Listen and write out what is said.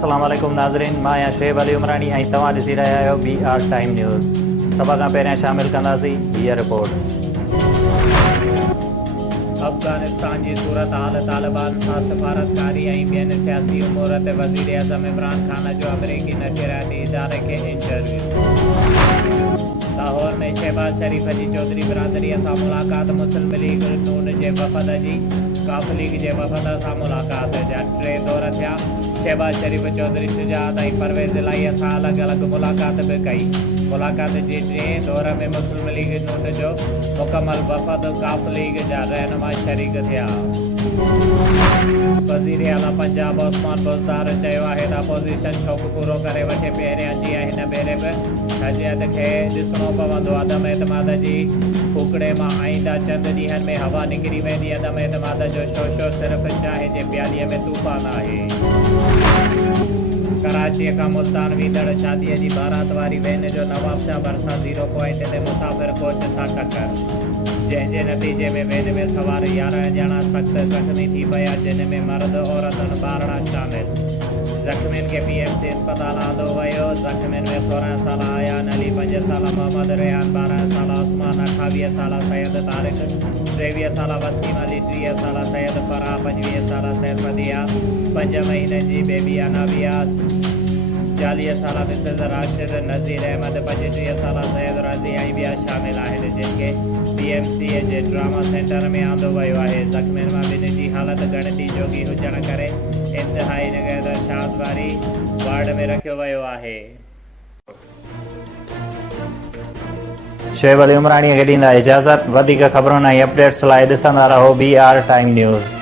अस्सलाम वालेकुम नाज़रीन, मां आहियां शुएब अली उमरानी ऐं तव्हां ॾिसी रहिया आहियो BR टाइम न्यूज़। सभ खां पहिरियां शामिल कंदासीं हीअ रिपोर्ट। अफ़गानिस्तान जी सूरत हाल तालिबान सां सफ़ारतकारी ऐं ॿियनि सियासी उमूर ते वज़ीर आज़म इमरान ख़ान जो अमरीकी नशरियाती इदारे खे इंटरव्यू। लाहौर में शहबाज शरीफ जी चौधरी बिरादरीअ सां मुलाक़ात। मुस्लिम लीग नून जे वफ़द जी काफ़ लीग जे वफ़द सां मुलाक़ात जा 3 दौर थिया। शहबाज शरीफ चौधरी शुजात ऐं परवेज़ इलाहीअ सां अलॻि अलॻि मुलाक़ात बि कई। मुलाक़ात जे 3 दौर में मुस्लिम लीग नून जो मुकमल वफ़द काफ़ लीग जा रहनुमा शरीक थिया। वज़ीर आला पंजाब उस्मान बुज़दार चयो आहे त अपोज़िशन शौक़ु पूरो करे वठे, पहिरियां जीअं हिन भेरे बि हज़ियत खे ॾिसणो पवंदो। अदम एतमाद जी फूकड़े मां आईंदा चंद ॾींहंनि में हवा निकिरी वेंदी। अदम एतमाद जो शोशो सिर्फ़ु चांहि जे प्यालीअ में तूफ़ान आहे। कराचीअ खां मुल्तान वेंदड़ शादीअ जी बारात वारी वैन जो नवाबशाह भरिसां 0 पॉइंट ते मुसाफ़िर कोच सां टकर, जंहिंजे नतीजे में वैन में सवार 11 ॼणा सख़्त ज़ख़्मी थी पिया, जिन में मर्द औरतुनि ॿारड़ा शामिल। ज़ख़्मियुनि खे PMC अस्पताल आंदो वियो। ज़ख़्मियुनि में 16 साल आयान अली, 5 साल मोहम्मद रेहान, 12 साल उस्मान, 28 साल सैयद तारिक, 23 साल वसीम अली, 30 साल सैयद फराह, 25 साल सैयद फदिया, 5 महीननि जी बेबी अनाबियास, 40 साल मिसिज़ राशिद नज़ीर अहमद, 35 साल सैयद राज़ी ऐं ॿिया शामिल आहिनि, जिन खे PMC जे ट्रामा सेंटर में आंदो वियो आहे। ज़ख़्मियुनि मां 2 जी हालत गणती जोगी हुजण करे इंतिहाई निगहदशात वारी वार्ड में रखियो वियो आहे। शुएब अली उमरानी खे ॾींदा इजाज़त। वधीक ख़बरुनि ऐं अपडेट्स लाइ ॾिसंदा रहो BR टाइम न्यूज़।